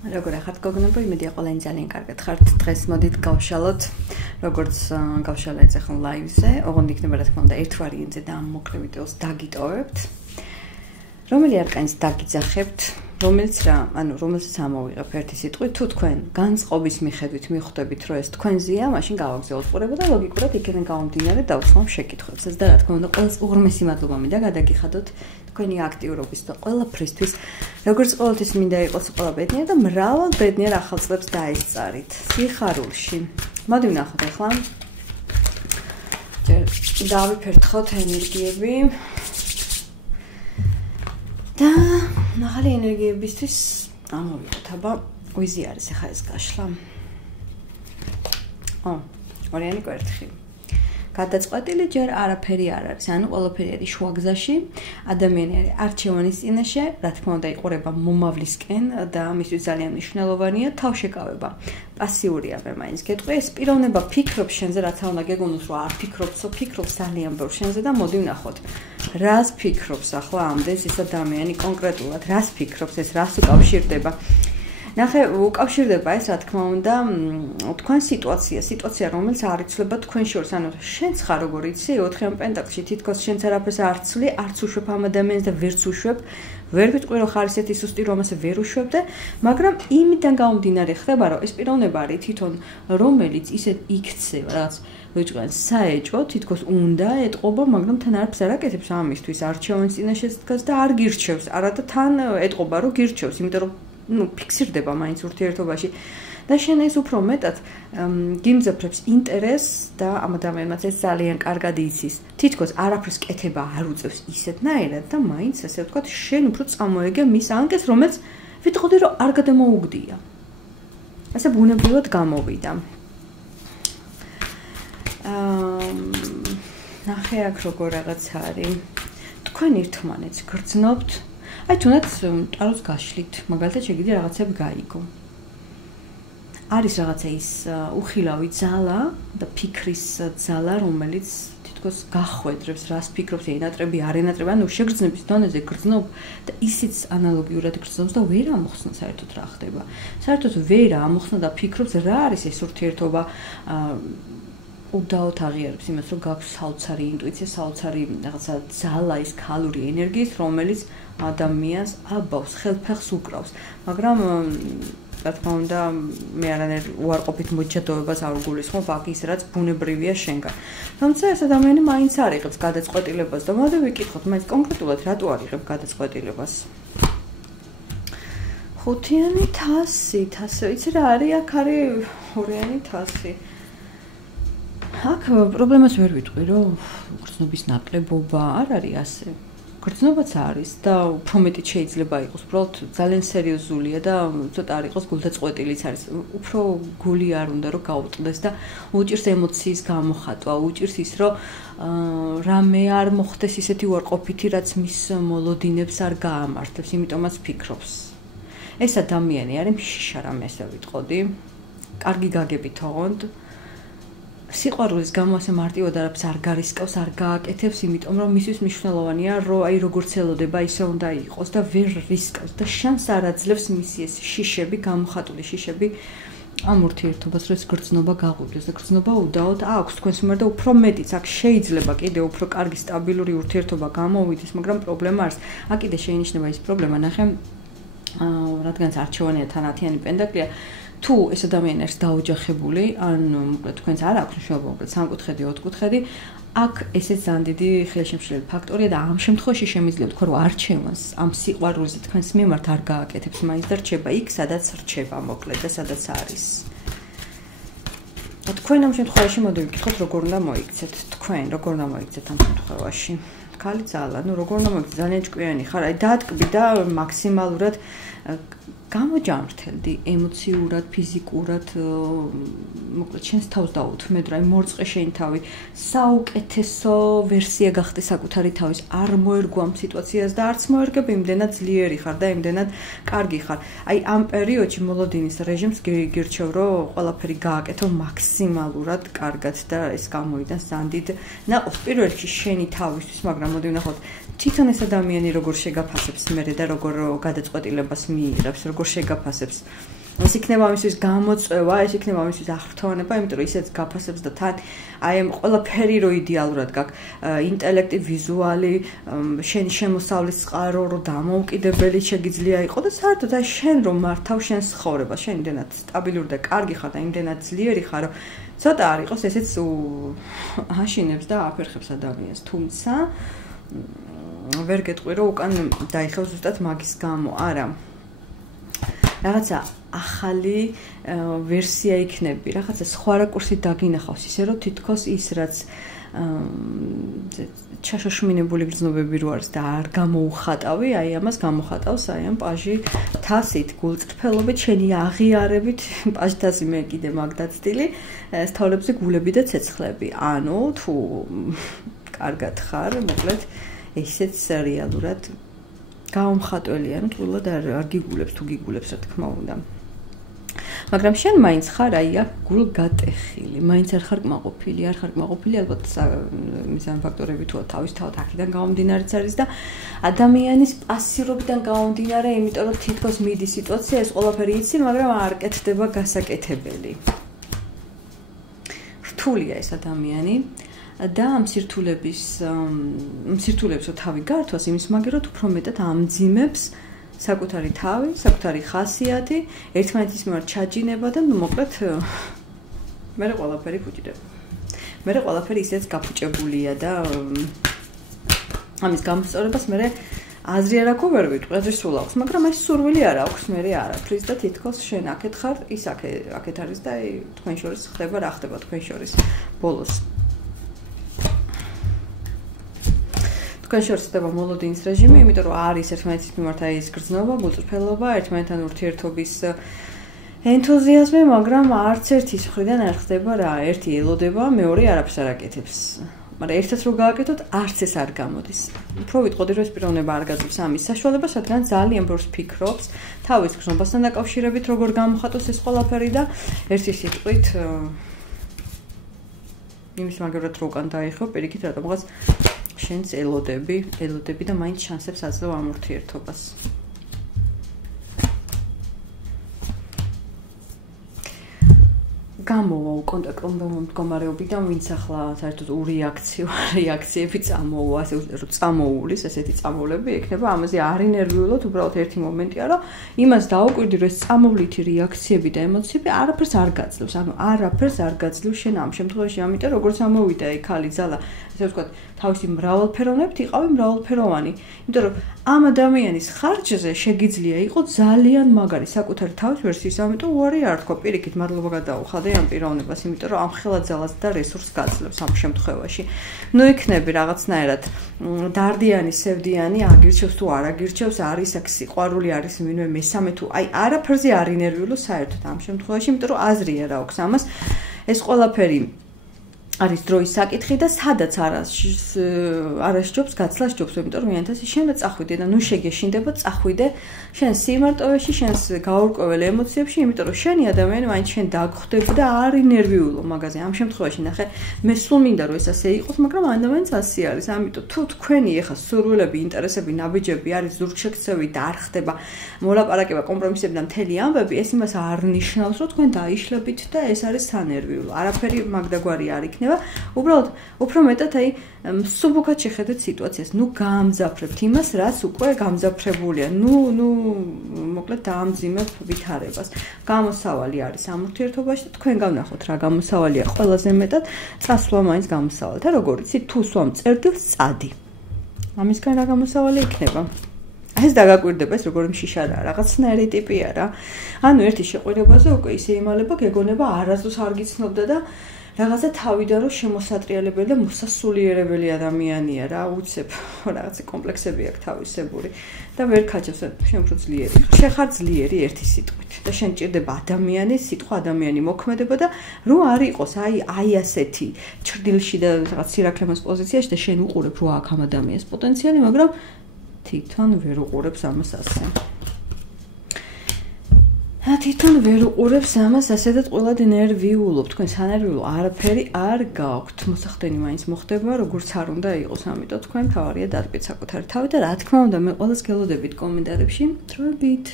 როგორ ახართ გოგონებო, იმედია ყველანი ძალიან კარგად ხართ. დღეს მოდით გავშალოთ, როგორც გავშალა ეს ახლა ლაივზე, ოღონდ იქნება რა თქმა უნდა ერთ ვარიანტზე და ამ მოკლე ვიდეოს დაგიტოვებთ. რომელი არკანის დაგიძახებთ, რომელსაც ამოვიღებ ერთი სიტყვით, თუ თქვენ განწყობის მიხედვით მიხვდებით, რომ ეს თქვენზეა, მაშინ გავაგზავნოთ ყურება და ლოგიკურად იქიდან გამომდინარე დავსვამ შეკითხვებსაც და რა თქმა უნდა, ყველას უღრმესი მადლობა მინდა გადაგიხადოთ თქვენი აქტიურობის და ყველაფრისთვის. როგორც ყოველთვის მინდა იყოს ყველა ბედნიერ და მრავალ ბედნიერ ახალ წლებს დაესწარით სიხარულში. მოდი ვნახოთ ახლა. დავიფერთხოთ ენერგიები. და ახალი ენერგიებისთვის ამოვიღოთ, აბა უიზი არის ახლა ეს გაშლა. ორიანი კვერთხი. გადაწყვეტილი ჯერ არაფერი არ არის, ანუ ყველაფერი არის შუაგზაში, ადამიანი არის არჩევანის წინაშე, რა თქმა უნდა იყურება მომავლისკენ და მისთვის ძალიან მნიშვნელოვანია თავშეკავება. პასიურია მე მაინც გეტყვი, ეს პიროვნება ფიქრობს შენზე, რაც უნდა გეგონოს, რომ არ ფიქრობსო, ფიქრობს ძალიან ბევრ შენზე და მოდი ვნახოთ. რას ფიქრობს ახლა ამდენს ეს ადამიანი კონკრეტულად, რას ფიქრობს, ეს რას უკავშირდება? ნახე, უკავშირდება ეს რა თქმა უნდა თქვენ სიტუაცია, რომელიც არ იცვლება თქვენ შორის, ანუ შენც ხარ როგორ იცი, 4-იან პენტაკლში თითქოს შენც არაფერს არ ცვლი, არც უშვებ ამ ადამიანს და ვერც უშვებ, ვერ ვიტყვი რომ ხარ ისეთი სუსტი, რომ ასე ვერ უშვებდე, მაგრამ იმიდან გამომდინარე ხდება, რომ ეს პიროვნება არის თვითონ, რომელიც ისე იქცევა, რაც ვიჭრან საეჭვო, თითქოს უნდა ეტყობა, მაგრამ თან არაფერს არ აკეთებს ამისთვის, არჩევანის წინაშე დგას და არ გირჩევს, არა და თან ეტყობა, რომ გირჩევს, იმიტომ რომ ფიქსირდება მაინც ურთიერთობაში და შენ ეს უფრო მეტად გიმძაფრებს ინტერესს და ამ ადამიანმაც ეს ძალიან კარგად იცის. თითქოს არაფერს კეთება არ უწევს ისეთნაირად და მაინც ასე ვთქვათ, შენ უფრო წამოეგე მის ანკეს, რომელიც ვიტყოდი რომ არ გადამოუგდია. ასე ბუნებრივად გამოვიდა. ნახე აქ როგორ რაღაც არის. თქვენ ერთმანეთს გრძნობთ. აი თუნდაც ტაროს გაშლით, მაგალითად შეგიძლია რაღაცები გაიგო. არის რაღაცა ის უხილავი ძალა და ფიქრის ძალა, რომელიც თითქოს გახვედრებს, რას ფიქრობს, ენატრები, არ ენატრები, ანუ შეგრძნების დონეზე გრძნობ და ისიც ანალოგიურად გრძნობს და ვერ ამოხსნა საერთოდ რა ხდება. საერთოდ ვერ ამოხსნა და ფიქრობს, რა არის ეს ურთიერთობა, უდაოდ აღიარებს იმას, რომ გაქვს საოცარი ინტუიცია, საოცარი რაღაცა ძალა, ის ქალური ენერგიის, რომელიც ადამიანს აბავს, ხელფეხს უკრავს. მაგრამ რა თქმა უნდა, მე არანაირ უარყოფით მოჯადოებას არ გულისხმობ, აქ ის რაც ბუნებრივია შენგან. თუმცა ეს ადამიანი მაინც არ იღებს გადაწყვეტილებას და მოდი ვიკითხოთ, მაინც კონკრეტულად რატო არ იღებ გადაწყვეტილებას. ხუთიანი თასი, იცი რა არის? აქ არის ორიანი თასი. აქ პრობლემას ვერ ვიტყვი, რომ გრძნობის ნაკლებობა არ არის ასე. გრძნობაც არის და უფრო მეტიც შეიძლება იყოს, უბრალოდ ძალიან სერიოზულია და ცოტა არ იყოს გულდაწყვეტილიც არის. უფრო გული არ უნდა რომ გაუტყდეს და უჭირს ემოციის გამოხატვა, უჭირს ის რომ რამე არ მოხდეს ისეთი უარყოფითი, რაც მის მოლოდინებს არ გაამართლებს, იმიტომაც ფიქრობს. ეს ადამიანი არის მშიშა, რამე ასე ვიტყოდი. კარგი გაგებით ოღონდ. სიყვარულის გამო ასე მარტივად არაფერს არ გარისკავს, არ გააკეთებს, იმიტომ რომ მისთვის მნიშვნელოვანია, რომ აი როგორც ელოდება, ისე უნდა იყოს და ვერ რისკავს და შანსს არ აძლევს მისი ეს შიშები, გამოხატული შიშები ამ ურთიერთობას, რომ ეს გრძნობა გაღვივდეს და გრძნობა უდაოდ აქვს თქვენს მიმართ და უფრო მეტიც აქ შეიძლება კიდე უფრო კარგი სტაბილური ურთიერთობა გამოვიდეს, მაგრამ პრობლემა არის. აქ კიდე შეინიშნება ის პრობლემა, ნახე, რადგანაც არჩევანია თანათიანი პენტაკლია, თუ ეს ადამიანი არის დაოჯახებული, ან მოკლედ თქვენს არ აქვს მნიშვნელობა, მოკლედ სამკუთხედი, ოთხკუთხედი, აქ ესეც ძალიან დიდი ხელშემშლელი ფაქტორია და ამ შემთხვევაში შემიძლია თქვა, რომ არჩევანს ამ სიყვარულზე თქვენს მიმართ არ გააკეთებს, მაინც და რჩება იქ, სადაც რჩება, მოკლედ და სადაც არის. თქვენ ამ შემთხვევაში მოდი ვიკითხოთ, როგორ უნდა მოიქცეთ, თქვენ როგორ უნდა მოიქცეთ ამ შემთხვევაში. ქალი ძალა, ну როგორ უნდა მოიქცეთ, ძალიან ჭკვიანი ხარ, აი დაატკბი და მაქსიმალურად გამოჯამრთელდი ემოციურად, ფიზიკურად, მოკლედ შენს თავს დაუთმედ, რა მორწყე შენი თავი, საუკეთესო ვერსია გახდე საკუთარი თავის, არ მოერგო ამ სიტუაციას და არც მოერგები, იმდენად ძლიერი ხარ და იმდენად კარგი ხარ. აი ამ პერიოდში მოლოდინის რეჟიმს გირჩევ, რომ ყველაფერი გააკეთო მაქსიმალურად კარგად და ეს გამოიტანს ძალიან დიდ ნაყოფს პირველ რიგში შენი თავისთვის, მაგრამ მოდი ვნახოთ თვითონ ეს ადამიანი როგორ შეგაფასებს მერე და როგორ გადაწყვეტილებას მიიღებს, როგორ შეგაფასებს. ეს იქნება ამისთვის გამოწვევა, ეს იქნება ამისთვის აღფრთოვანება, იმიტომ რომ ისეც გაფასებს და თან აი ამ ყველაფერი რო იდეალურად გაქვს, ინტელექტი, ვიზუალი, შენი შემოსავლის წყარო რო დამოუკიდებელი შეგიძლია იყოს და საერთოდ აი შენ რომ მართავ შენს ცხოვრებას, შენ იმდენად სტაბილური და კარგი ხარ და იმდენად ძლიერი ხარ, რომ ცოტა არ იყოს ესეც აშინებს და აფერხებს ადამიანს, თუმცა ვერ გეტყვი რომ უკან დაიხევ ზუსტად მაგის გამო, არა. რაღაცა ახალი ვერსია იქნები, რაღაცა სხვა რაკურსით დაგინახავს, ისე რომ თითქოს ის რაც ჩაშოშმინებული გრძნობები რო არის და არ გამოუხატავი, აი ამას გამოხატავს აი ამ პაჟი თასით, გულწრფელობით, შენი აღიარებით, პაჟთასი მე კიდე მაგდაცდილი, სთავლებზე გულები და ცეცხლები. ანუ თუ კარგად ხარ, მოკლედ ესეც რეალურად გაუმხატველია, ანუ თულად არ გიგულებს თუ გიგულებს, რა თქმა უნდა. მაგრამ შენ მაინც ხარ აი აქ გულგატეხილი, მაინც არ ხარ კმაყოფილი, არ ხარ კმაყოფილი, ალბათ მისამე ფაქტორები თუ თავისთავად აქედან გამომდინარეც არის და ადამიანის პასიურობიდან გამომდინარე, იმიტომ რომ თითქოს მიდის სიტუაცია, ეს ყველაფერი იცი, მაგრამ არ კეთდება გასაკეთებელი. რთულია ეს ადამიანი. და ამ სირთულებს რო თავი გართვას, იმის მაგერად უფრო მეტად ამძიმებს საკუთარი თავი, საკუთარი ხასიათი, ერთმანეთის მიმართ ჩაჯინება და მოკლედ მე ყველაფერი ფუჭდება. მე ყველაფერი ისეც გაფუჭებულია და ამის გამოსწორებას მე აზრი არ აქვს, ვერ ვიტყვი, აზრი სულ აქვს, მაგრამ ეს სურვილი არ აქვს, მე არაფრის და თითქოს შენ აქეთ ხარ, ის აქეთ არის და აი თქვენ შორის ხდება რა ხდება თქვენ შორის ბოლოს. თქვენ შორის ხდება მოლოდინის რეჟიმი, იმიტომ რომ არის ერთმანეთის მიმართ აი ეს გრძნობა, გულწრფელობა, ერთმანეთთან ურთიერთობის ენთუზიაზმი, მაგრამ არც ერთის მხრიდან არ ხდება რა, ერთი ელოდება, მეორე არაფერს არ აკეთებს. მაგრამ ერთად რო გააკეთოთ, არც ეს არ გამოდის. უფრო ვიტყოდი, რომ ეს პიროვნება არ გაძლევს ამის საშუალებას, რადგან ძალიან ბევრს ფიქრობს თავის გრძნობასთან დაკავშირებით, როგორ გამოხატოს ეს ყველაფერი და ერთი სიტყვით იმის მაგერად რო უკან დაიხო, პირიქით რატომღაც შენც ელოდები და მაინც შანსებს აძლევ ამ ურთიერთობას. გამოვა კონტაქტ მდგომარეობიდან, ვინც ახლა საერთოდ რეაქციები წამოვა, ასე რომ წამოუვლის ესეთი წამოვლები ექნება, ამაზე არ ინერვიულოთ, უბრალოდ ერთი მომენტია, რომ იმას დაუკვირდი, რომ ეს წამოვლითი რეაქციები და ემოციები არაფერს არ გაძლევს, ანუ არაფერს არ გაძლევს შენ ამ შემთხვევაში, ამიტომ როგორც ამოვიდა ეგ ხალი ძალა, ესე ვთქვათ, თავისი მრავალფეროვნებით იყავი მრავალფეროვანი, იმიტომ რომ ამ ადამიანის ხარჯზე შეგიძლია იყო ძალიან მაგარი საკუთარი თავის ვერსიის, ამიტომ უარი არ თქვა, პირიქით მადლობა გადაუხადე ამ პიროვნებას, იმიტომ რომ ამ ხელად ძალას და რესურსს გაძლევს ამ შემთხვევაში. ნუ იქნები რაღაცნაირად დარდიანი, სევდიანი, აგირჩევს თუ არ აგირჩევს, არის აქ სიყვარული, არის ვინმე მესამე თუ აი არაფერზე არ ინერვიულო საერთოდ ამ შემთხვევაში, იმიტომ რომ აზრი არ აქვს ამას. ეს ყველაფერი არის დროის საკითხი და სადაც არასჯობს გაცლა სჯობს, იმიტომ რომ ენთასი შენ წახვიდე და ნუ შეგეშინდება წახვიდე შენ სიმარტოვეში, შენს გაურკვეველ ემოციებში, იმიტომ რომ შენი ადამიანი მაინც შენ დაგხვდება და არ ინერვიულო მაგაზე. ამ შემთხვევაში ნახე, მე სულ მინდა რომ ეს ასე იყოს, მაგრამ ადამიანს ასე არის. ამიტომ თუ თქვენი ეხა სურვილები, ინტერესები, ნაბიჯები არის ზურგშექცევი და არ ხდება მოლაპარაკება, კომპრომისები და მთელი ამბები, ეს იმას არ ნიშნავს, რომ თქვენ დაიშლებით და ეს არის სანერვიულო. არაფერი მაგდაგვარი არ იქნება. უბრალოდ უფრო მეტად აი მსუბუქად შეხედეთ სიტუაციას. ნუ გაამძაფრებთ იმას, რაც უკვე გამძაფრებულია. ნუ მოკლედ დაამძიმებ ვითარებას. გამოსავალი არის ამ ურთიერთობაში და თქვენ გავნახოთ რა გამოსავალია ყველაზე მეტად წასვლა მაინც გამოსავალთა, როგორ იცი, თუ სვამ წერდილს წადი. ამისგან რა გამოსავალი იქნება? ეს დაგაკვირდება, ეს როგორი მშიშარაა, რაღაცნაირი ტიპია რა. ანუ ერთი შეყვირებაზე უკვე ისე იმალება, გეგონება არასდროს არ გიცნობდა და რაღაცა თავიდან რომ შემოსატრიალებელი და მოსასულიერებელი ადამიანია რა, უცებ რაღაცა კომპლექსები აქვს თავისებური და ვერ ქაჩებს, შენ უფრო ძლიერი ხარ. შენ ხარ ძლიერი ერთი სიტყვით და შენ ჭირდება ადამიანის სიტყვა, ადამიანი მოქმედება და რო არ იყოს აი ასეთი ჩრდილში და რაღაც სირაქლემას პოზიციაში და შენ უყურებ რო აქ ამ ადამიანის პოტენციალი, მაგრამ თვითონ ვერ უყურებს ამას ასე. თვითონ ვერ უყურებს ამას ასე და ყველად ნერვიულობ, თქვენ სანერვიულო არაფერი არ გაქვთ. მოსახდენი მაინც მოხდება, როგორც არ უნდა იყოს, ამიტომ თქვენ თავარია დარბით საკუთარი თავი და რა თქმა უნდა, მე ყველას გელოდებით კომენტარებში, დროებით.